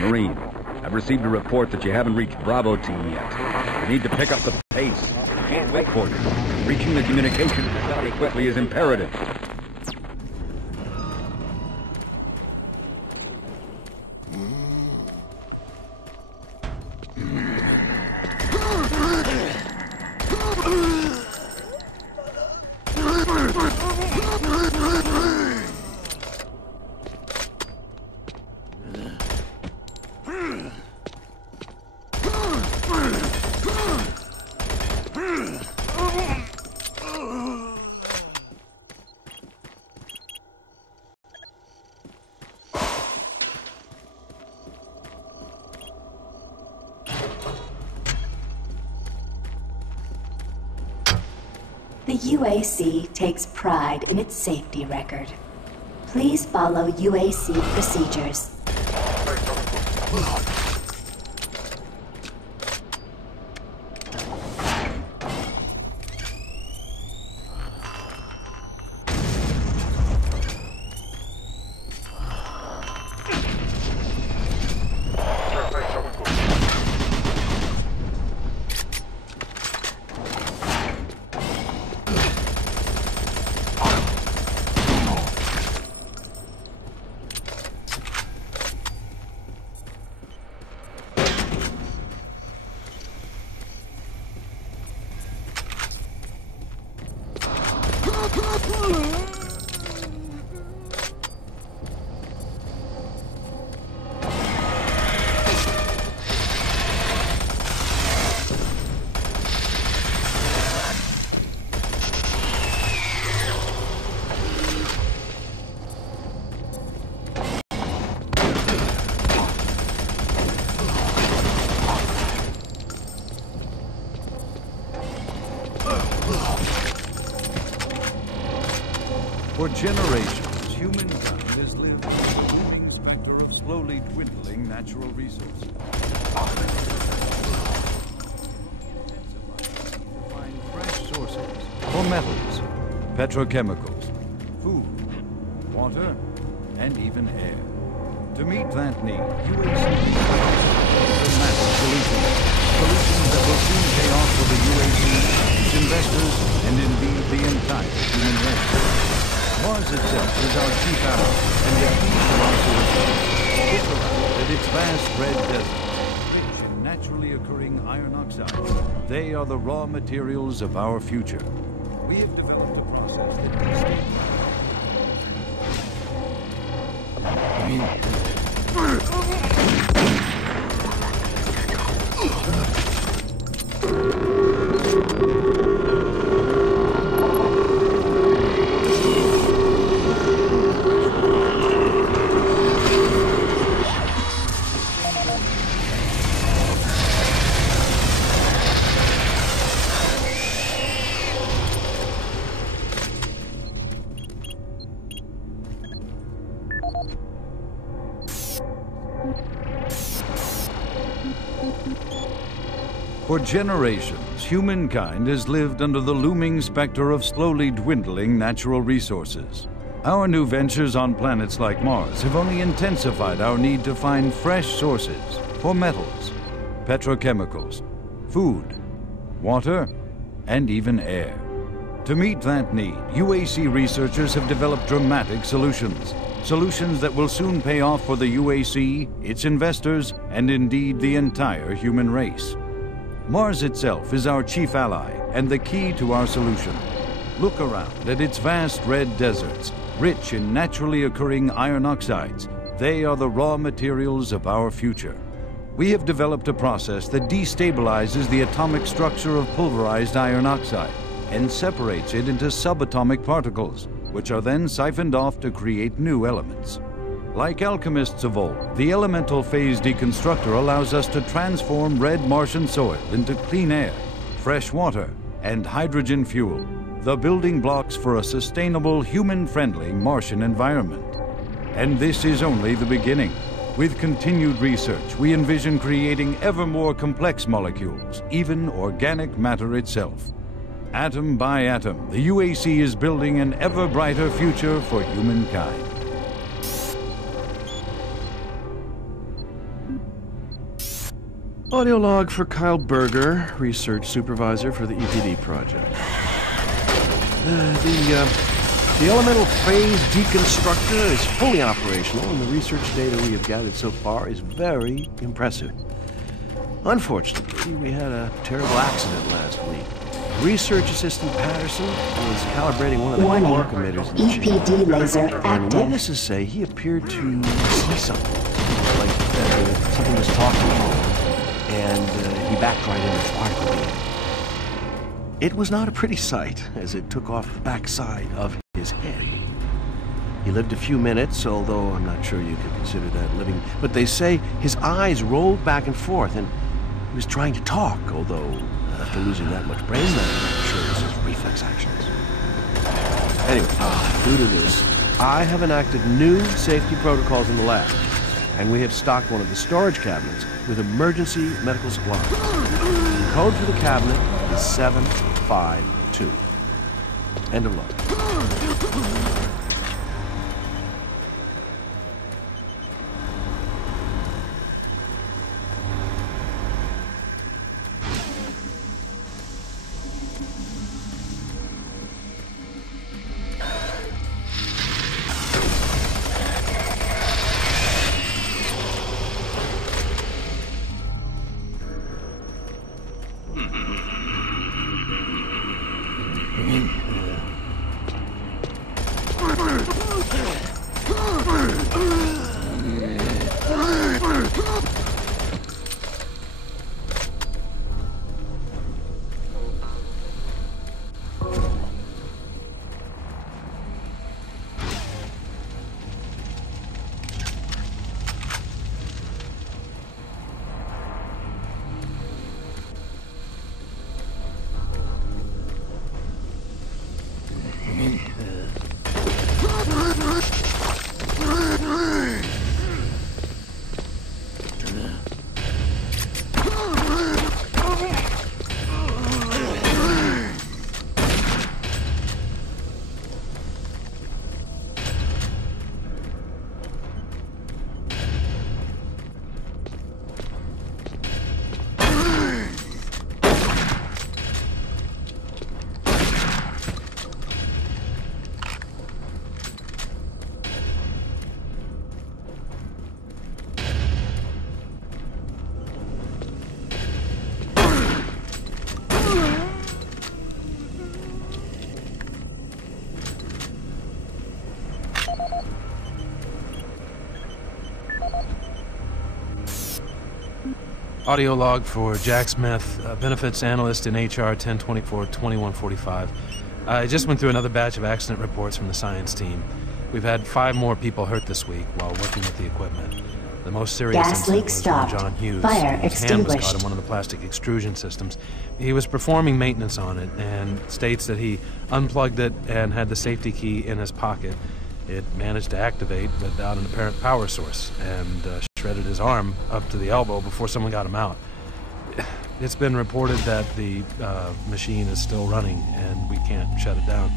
Marine, I've received a report that you haven't reached Bravo Team yet. You need to pick up the pace. Can't wait for you. Reaching the communication facility quickly is imperative. The UAC takes pride in its safety record. Please follow UAC procedures. For generations, humankind has lived in a moving specter of slowly dwindling natural resources. To find fresh sources for metals, petrochemicals, food, water, and even air. To meet that need, UAC dramatic solutions. Solutions that will soon pay off for the UAC, its investors, and indeed the entire human race. Mars itself is our chief ally, and the key to our solution. Look around at its vast red desert, rich in naturally occurring iron oxides. They are the raw materials of our future. We have developed a process that For generations, humankind has lived under the looming specter of slowly dwindling natural resources. Our new ventures on planets like Mars have only intensified our need to find fresh sources for metals, petrochemicals, food, water, and even air. To meet that need, UAC researchers have developed dramatic solutions. Solutions that will soon pay off for the UAC, its investors, and indeed the entire human race. Mars itself is our chief ally and the key to our solution. Look around at its vast red deserts, rich in naturally occurring iron oxides. They are the raw materials of our future. We have developed a process that destabilizes the atomic structure of pulverized iron oxide and separates it into subatomic particles, which are then siphoned off to create new elements. Like alchemists of old, the elemental phase deconstructor allows us to transform red Martian soil into clean air, fresh water, and hydrogen fuel, the building blocks for a sustainable, human-friendly Martian environment. And this is only the beginning. With continued research, we envision creating ever more complex molecules, even organic matter itself. Atom by atom, the UAC is building an ever brighter future for humankind. Audio log for Kyle Berger, research supervisor for the EPD project. The elemental phase deconstructor is fully operational, and the research data we have gathered so far is very impressive. Unfortunately, we had a terrible accident last week. Research assistant Patterson was calibrating one of the Warning. torque emitters in the EPD chamber. laser And active. witnesses say he appeared to see something, like something was talking to him, and he backed right into the particle beam. It was not a pretty sight, as it took off the backside of his head. He lived a few minutes, although I'm not sure you could consider that living. But they say his eyes rolled back and forth, and he was trying to talk, although after losing that much brain matter, I'm sure it was his reflex actions. Anyway, due to this, I have enacted new safety protocols in the lab, and we have stocked one of the storage cabinets with emergency medical supplies. The code for the cabinet is 752. End of log. Audio log for Jack Smith, benefits analyst in HR 1024-2145. I just went through another batch of accident reports from the science team. We've had 5 more people hurt this week while working with the equipment. The most serious Gas leak incident was stopped. when John Hughes. Fire His hand was extinguished. caught in one of the plastic extrusion systems. He was performing maintenance on it and states that he unplugged it and had the safety key in his pocket. It managed to activate without an apparent power source and shredded his arm up to the elbow before someone got him out. It's been reported that the machine is still running and we can't shut it down.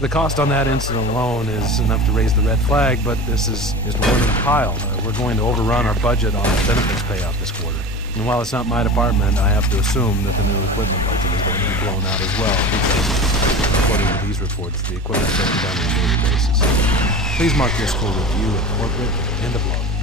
The cost on that incident alone is enough to raise the red flag, but this is one in a pile. We're going to overrun our budget on benefits payout this quarter. And while it's not my department, I have to assume that the new equipment budget is going to be blown out as well, because according to these reports, the equipment is broken down on a daily basis. Please mark this for review at corporate. End of log.